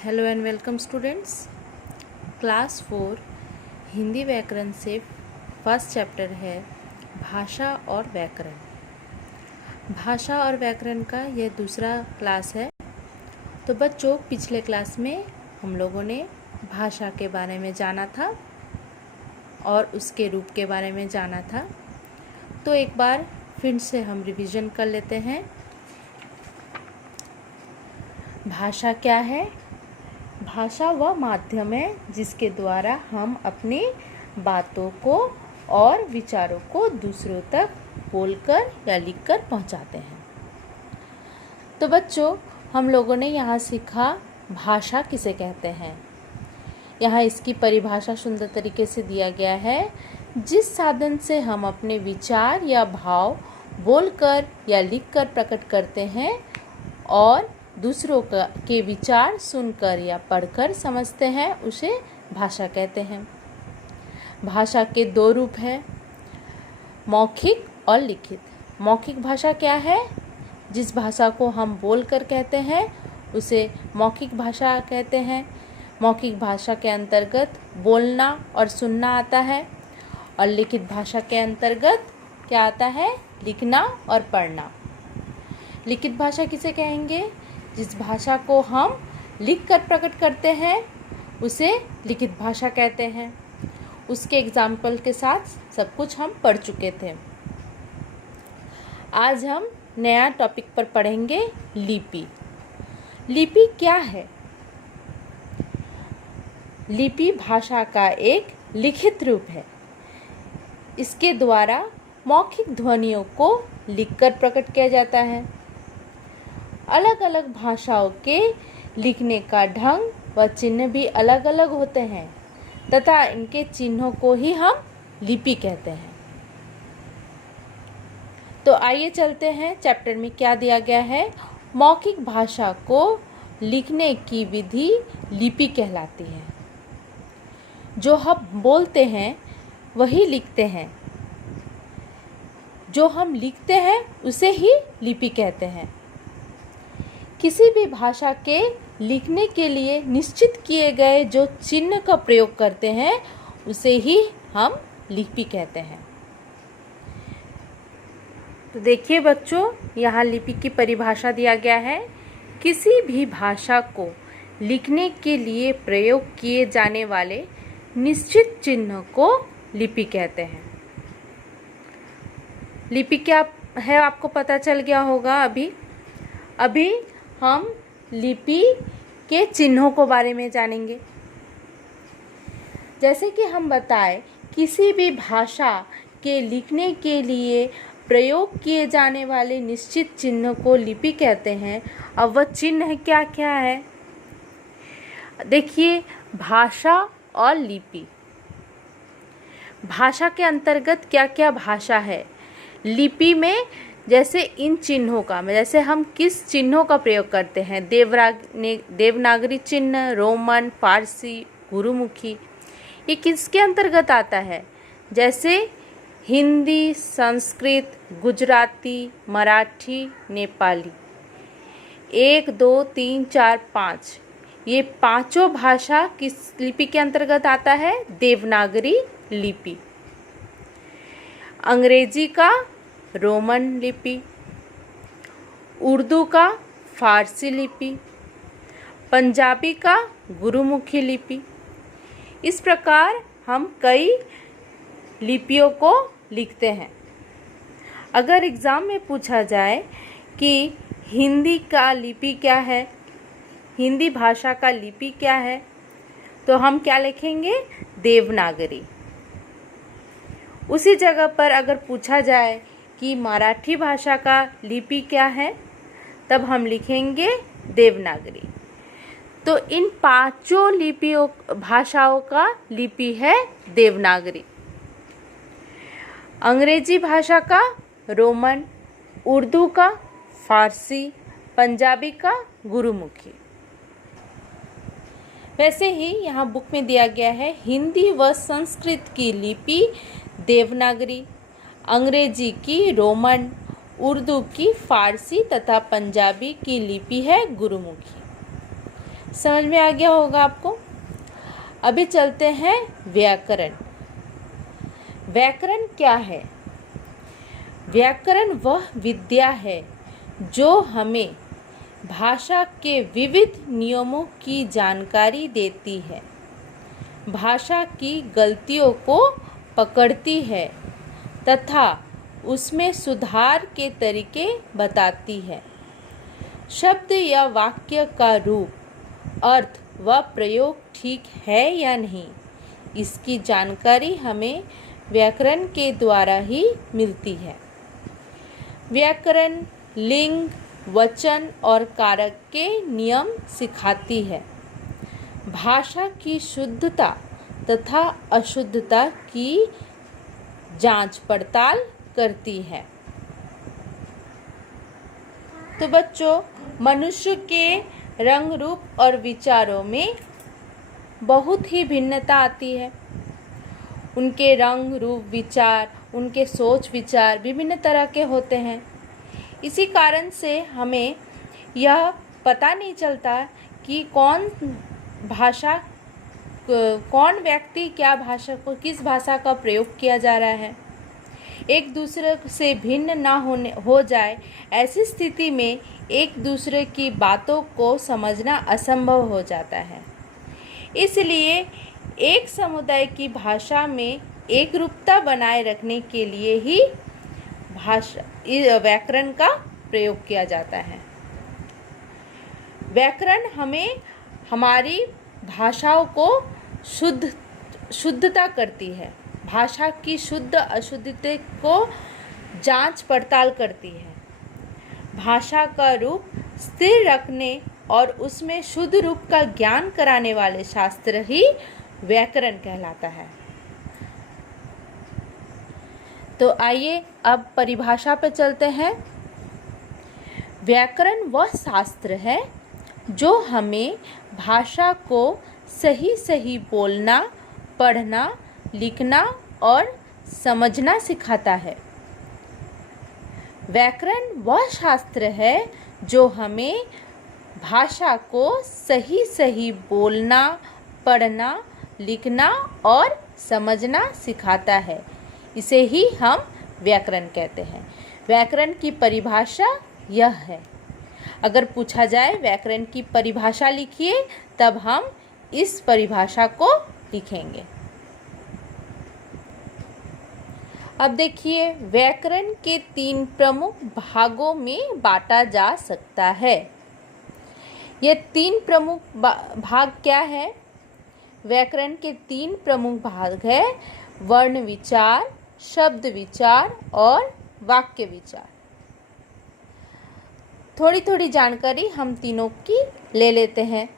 Hello and welcome students. Class 4 Hindi व्याकरण से first chapter है भाषा और व्याकरण। भाषा और व्याकरण का यह दूसरा क्लास है। तो बच्चों, पिछले क्लास में हम लोगों ने भाषा के बारे में जाना था और उसके रूप के बारे में जाना था। तो एक बार फिर से हम रिवीजन कर लेते हैं। भाषा क्या है? भाषा वह माध्यम है जिसके द्वारा हम अपनी बातों को और विचारों को दूसरों तक बोलकर या लिखकर पहुंचाते हैं। तो बच्चों, हम लोगों ने यहाँ सीखा भाषा किसे कहते हैं। यहाँ इसकी परिभाषा सुंदर तरीके से दिया गया है। जिस साधन से हम अपने विचार या भाव बोलकर या लिखकर प्रकट करते हैं और दूसरों के विचार सुनकर या पढ़कर समझते हैं, उसे भाषा कहते हैं। भाषा के दो रूप हैं, मौखिक और लिखित। मौखिक भाषा क्या है? जिस भाषा को हम बोलकर कहते हैं उसे मौखिक भाषा कहते हैं। मौखिक भाषा के अंतर्गत बोलना और सुनना आता है और लिखित भाषा के अंतर्गत क्या आता है? लिखना और पढ़ना। लिखित भाषा किसे कहेंगे? जिस भाषा को हम लिखकर प्रकट करते हैं उसे लिखित भाषा कहते हैं। उसके एग्जाम्पल के साथ सब कुछ हम पढ़ चुके थे। आज हम नया टॉपिक पर पढ़ेंगे, लिपि। लिपि क्या है? लिपि भाषा का एक लिखित रूप है। इसके द्वारा मौखिक ध्वनियों को लिखकर प्रकट किया जाता है। अलग अलग भाषाओं के लिखने का ढंग व चिन्ह भी अलग अलग होते हैं तथा इनके चिन्हों को ही हम लिपि कहते हैं। तो आइए चलते हैं, चैप्टर में क्या दिया गया है। मौखिक भाषा को लिखने की विधि लिपि कहलाती है। जो हम बोलते हैं वही लिखते हैं। जो हम लिखते हैं उसे ही लिपि कहते हैं। किसी भी भाषा के लिखने के लिए निश्चित किए गए जो चिन्ह का प्रयोग करते हैं उसे ही हम लिपि कहते हैं। तो देखिए बच्चों, यहाँ लिपि की परिभाषा दिया गया है। किसी भी भाषा को लिखने के लिए प्रयोग किए जाने वाले निश्चित चिन्ह को लिपि कहते हैं। लिपि क्या है आपको पता चल गया होगा। अभी हम लिपि के चिन्हों को बारे में जानेंगे। जैसे कि हम बताएं, किसी भी भाषा के लिखने के लिए प्रयोग किए जाने वाले निश्चित चिन्ह को लिपि कहते हैं। अब वह चिन्ह क्या क्या है? देखिए, भाषा और लिपि। भाषा के अंतर्गत क्या क्या भाषा है? लिपि में जैसे इन चिन्हों का, जैसे हम किस चिन्हों का प्रयोग करते हैं, देवनागरी चिन्ह, रोमन, फारसी, गुरुमुखी, ये किसके अंतर्गत आता है? जैसे हिंदी, संस्कृत, गुजराती, मराठी, नेपाली, 1 2 3 4 5, ये पांचों भाषा किस लिपि के अंतर्गत आता है? देवनागरी लिपि। अंग्रेजी का रोमन लिपि, उर्दू का फारसी लिपि, पंजाबी का गुरुमुखी लिपि। इस प्रकार हम कई लिपियों को लिखते हैं। अगर एग्ज़ाम में पूछा जाए कि हिंदी का लिपि क्या है, हिंदी भाषा का लिपि क्या है, तो हम क्या लिखेंगे? देवनागरी। उसी जगह पर अगर पूछा जाए कि मराठी भाषा का लिपि क्या है, तब हम लिखेंगे देवनागरी। तो इन पांचों भाषाओं का लिपि है देवनागरी। अंग्रेजी भाषा का रोमन, उर्दू का फारसी, पंजाबी का गुरुमुखी। वैसे ही यहाँ बुक में दिया गया है, हिंदी व संस्कृत की लिपि देवनागरी, अंग्रेजी की रोमन, उर्दू की फारसी तथा पंजाबी की लिपि है गुरुमुखी। समझ में आ गया होगा आपको। अभी चलते हैं व्याकरण। व्याकरण क्या है? व्याकरण वह विद्या है जो हमें भाषा के विविध नियमों की जानकारी देती है, भाषा की गलतियों को पकड़ती है तथा उसमें सुधार के तरीके बताती है। शब्द या वाक्य का रूप, अर्थ व प्रयोग ठीक है या नहीं, इसकी जानकारी हमें व्याकरण के द्वारा ही मिलती है। व्याकरण लिंग, वचन और कारक के नियम सिखाती है। भाषा की शुद्धता तथा अशुद्धता की जांच पड़ताल करती है। तो बच्चों, मनुष्य के रंग, रूप और विचारों में बहुत ही भिन्नता आती है। उनके रंग, रूप, विचार, उनके सोच विचार विभिन्न तरह के होते हैं। इसी कारण से हमें यह पता नहीं चलता कि कौन व्यक्ति क्या भाषा को, किस भाषा का प्रयोग किया जा रहा है। एक दूसरे से भिन्न ना हो जाए, ऐसी स्थिति में एक दूसरे की बातों को समझना असंभव हो जाता है। इसलिए एक समुदाय की भाषा में एकरूपता बनाए रखने के लिए ही व्याकरण का प्रयोग किया जाता है। व्याकरण हमें हमारी भाषाओं को शुद्धता करती है, भाषा की शुद्ध अशुद्धता को जांच पड़ताल करती है। भाषा का रूप स्थिर रखने और उसमें शुद्ध रूप का ज्ञान कराने वाले शास्त्र ही व्याकरण कहलाता है। तो आइए अब परिभाषा पर चलते हैं। व्याकरण वह शास्त्र है जो हमें भाषा को सही सही बोलना, पढ़ना, लिखना और समझना सिखाता है। व्याकरण वह शास्त्र है जो हमें भाषा को सही सही बोलना, पढ़ना, लिखना और समझना सिखाता है। इसे ही हम व्याकरण कहते हैं। व्याकरण की परिभाषा यह है। अगर पूछा जाए व्याकरण की परिभाषा लिखिए, तब हम इस परिभाषा को लिखेंगे। अब देखिए, व्याकरण के 3 प्रमुख भागों में बांटा जा सकता है। ये 3 प्रमुख भाग क्या है? व्याकरण के 3 प्रमुख भाग है वर्ण विचार, शब्द विचार और वाक्य विचार। थोड़ी थोड़ी जानकारी हम तीनों की ले लेते हैं।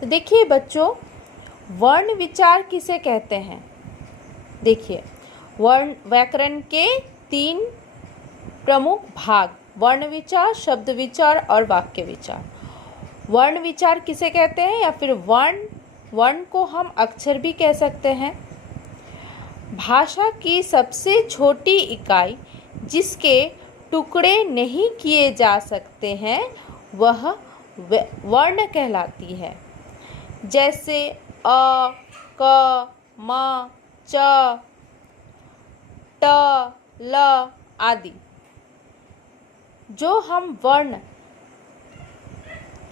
तो देखिए बच्चों, वर्ण विचार किसे कहते हैं? देखिए, व्याकरण के 3 प्रमुख भाग वर्ण विचार, शब्द विचार और वाक्य विचार। वर्ण विचार किसे कहते हैं, या फिर वर्ण को हम अक्षर भी कह सकते हैं। भाषा की सबसे छोटी इकाई जिसके टुकड़े नहीं किए जा सकते हैं वह वर्ण कहलाती है। जैसे अ, क, म, च, ट, ल आदि। जो हम वर्ण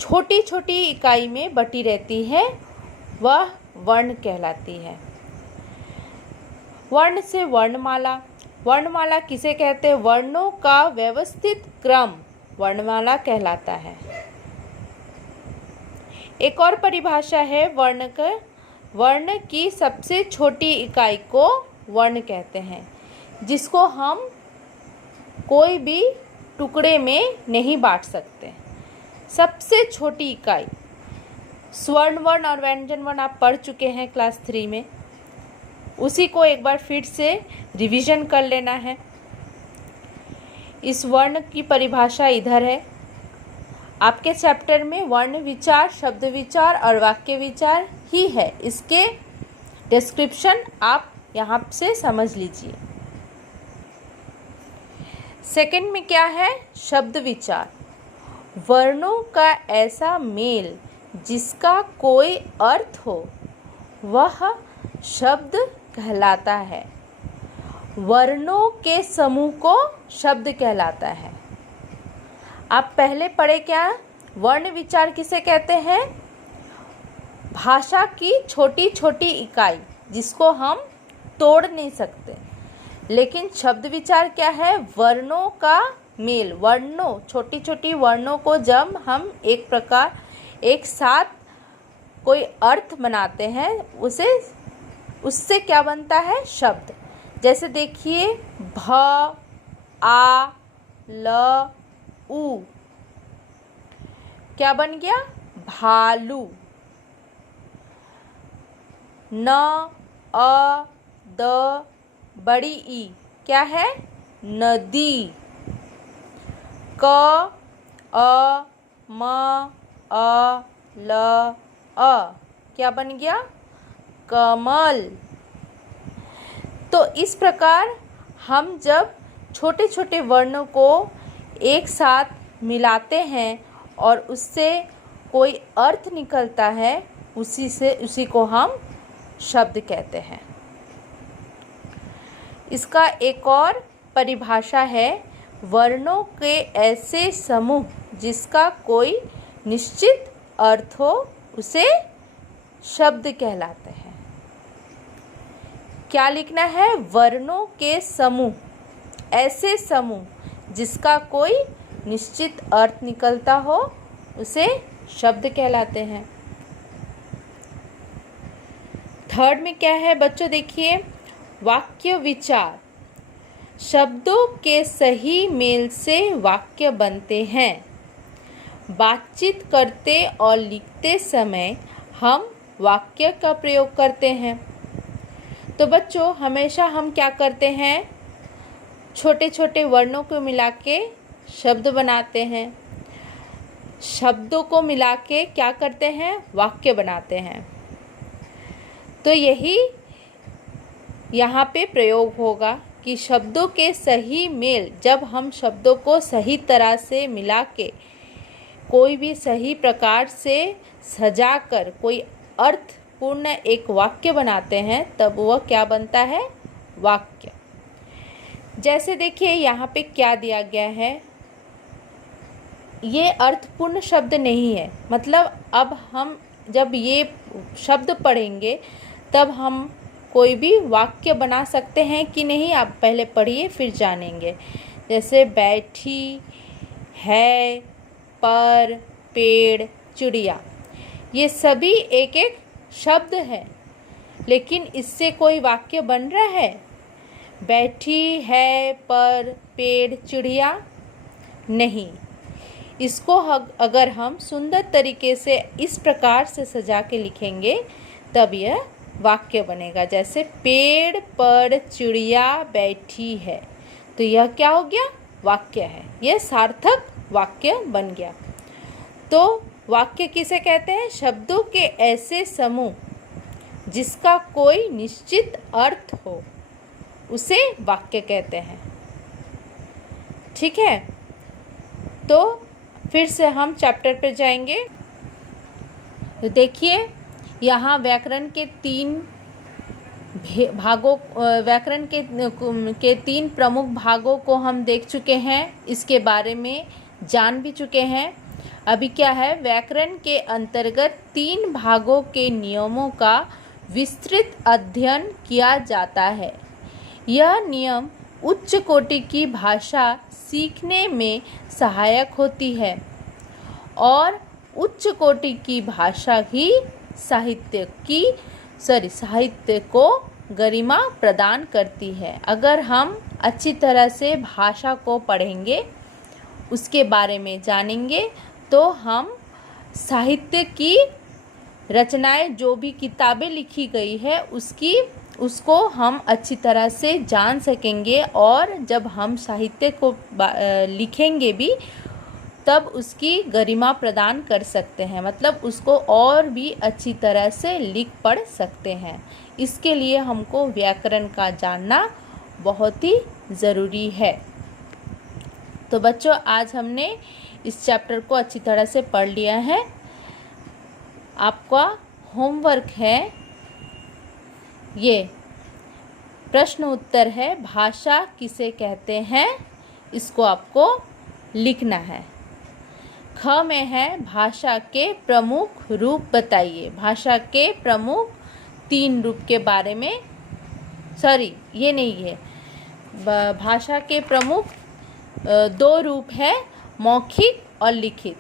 छोटी छोटी इकाई में बटी रहती है वह वर्ण कहलाती है। वर्ण से वर्णमाला। वर्णमाला किसे कहते हैं? वर्णों का व्यवस्थित क्रम वर्णमाला कहलाता है। एक और परिभाषा है वर्ण की सबसे छोटी इकाई को वर्ण कहते हैं, जिसको हम कोई भी टुकड़े में नहीं बांट सकते। सबसे छोटी इकाई स्वर्ण वर्ण और व्यंजन वर्ण आप पढ़ चुके हैं क्लास 3 में, उसी को एक बार फिर से रिवीजन कर लेना है। इस वर्ण की परिभाषा इधर है। आपके चैप्टर में वर्ण विचार, शब्द विचार और वाक्य विचार ही है। इसके डिस्क्रिप्शन आप यहाँ से समझ लीजिए। सेकंड में क्या है? शब्द विचार। वर्णों का ऐसा मेल जिसका कोई अर्थ हो वह शब्द कहलाता है। वर्णों के समूह को शब्द कहलाता है। आप पहले पढ़े क्या? वर्ण विचार किसे कहते हैं? भाषा की छोटी छोटी इकाई जिसको हम तोड़ नहीं सकते। लेकिन शब्द विचार क्या है? वर्णों का मेल। वर्णों, छोटी छोटी वर्णों को जब हम एक साथ कोई अर्थ बनाते हैं उससे क्या बनता है? शब्द। जैसे देखिए, भ, आ, ल, उ क्या बन गया? भालू। न, अ, द, बड़ी ई क्या है? नदी। क, अ, म, अ, ल, अ क्या बन गया? कमल। तो इस प्रकार हम जब छोटे छोटे वर्णों को एक साथ मिलाते हैं और उससे कोई अर्थ निकलता है, उसी को हम शब्द कहते हैं। इसका एक और परिभाषा है, वर्णों के ऐसे समूह जिसका कोई निश्चित अर्थ हो उसे शब्द कहलाते हैं। क्या लिखना है? वर्णों के समूह, ऐसे समूह जिसका कोई निश्चित अर्थ निकलता हो उसे शब्द कहलाते हैं। थर्ड में क्या है बच्चों? देखिए, वाक्य विचार। शब्दों के सही मेल से वाक्य बनते हैं। बातचीत करते और लिखते समय हम वाक्य का प्रयोग करते हैं। तो बच्चों, हमेशा हम क्या करते हैं? छोटे छोटे वर्णों को मिला के शब्द बनाते हैं। शब्दों को मिला के क्या करते हैं? वाक्य बनाते हैं। तो यही यहाँ पे प्रयोग होगा कि शब्दों के सही मेल, जब हम शब्दों को सही तरह से मिला के कोई भी सही प्रकार से सजाकर कोई अर्थपूर्ण एक वाक्य बनाते हैं, तब वह क्या बनता है? वाक्य। जैसे देखिए, यहाँ पे क्या दिया गया है? ये अर्थपूर्ण शब्द नहीं है। मतलब अब हम जब ये शब्द पढ़ेंगे तब हम कोई भी वाक्य बना सकते हैं कि नहीं, आप पहले पढ़िए फिर जानेंगे। जैसे बैठी, है, पर, पेड़, चिड़िया, ये सभी एक एक शब्द हैं, लेकिन इससे कोई वाक्य बन रहा है? बैठी, है, पर, पेड़, चिड़िया, नहीं। इसको अगर हम सुंदर तरीके से इस प्रकार से सजा के लिखेंगे तब यह वाक्य बनेगा। जैसे पेड़ पर चिड़िया बैठी है, तो यह क्या हो गया? वाक्य है। यह सार्थक वाक्य बन गया। तो वाक्य किसे कहते हैं? शब्दों के ऐसे समूह जिसका कोई निश्चित अर्थ हो उसे वाक्य कहते हैं। ठीक है, तो फिर से हम चैप्टर पे जाएंगे। तो देखिए, यहाँ व्याकरण के तीन प्रमुख भागों को हम देख चुके हैं, इसके बारे में जान भी चुके हैं। अभी क्या है? व्याकरण के अंतर्गत 3 भागों के नियमों का विस्तृत अध्ययन किया जाता है। यह नियम उच्च कोटि की भाषा सीखने में सहायक होती है और उच्च कोटि की भाषा ही साहित्य को गरिमा प्रदान करती है। अगर हम अच्छी तरह से भाषा को पढ़ेंगे, उसके बारे में जानेंगे, तो हम साहित्य की रचनाएं, जो भी किताबें लिखी गई है उसको हम अच्छी तरह से जान सकेंगे। और जब हम साहित्य को लिखेंगे भी, तब उसकी गरिमा प्रदान कर सकते हैं। मतलब उसको और भी अच्छी तरह से लिख पढ़ सकते हैं। इसके लिए हमको व्याकरण का जानना बहुत ही ज़रूरी है। तो बच्चों, आज हमने इस चैप्टर को अच्छी तरह से पढ़ लिया है। आपका होमवर्क है ये प्रश्न उत्तर है, भाषा किसे कहते हैं, इसको आपको लिखना है। ख में है भाषा के प्रमुख रूप बताइए। भाषा के प्रमुख 3 रूप के बारे में, सॉरी ये नहीं है, भाषा के प्रमुख 2 रूप है, मौखिक और लिखित,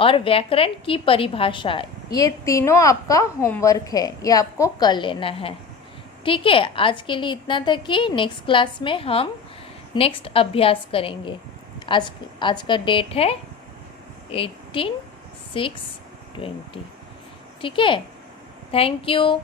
और व्याकरण की परिभाषा। ये तीनों आपका होमवर्क है, ये आपको कर लेना है। ठीक है, आज के लिए इतना तक ही। नेक्स्ट क्लास में हम नेक्स्ट अभ्यास करेंगे। आज का डेट है 18/6/20। ठीक है, थैंक यू।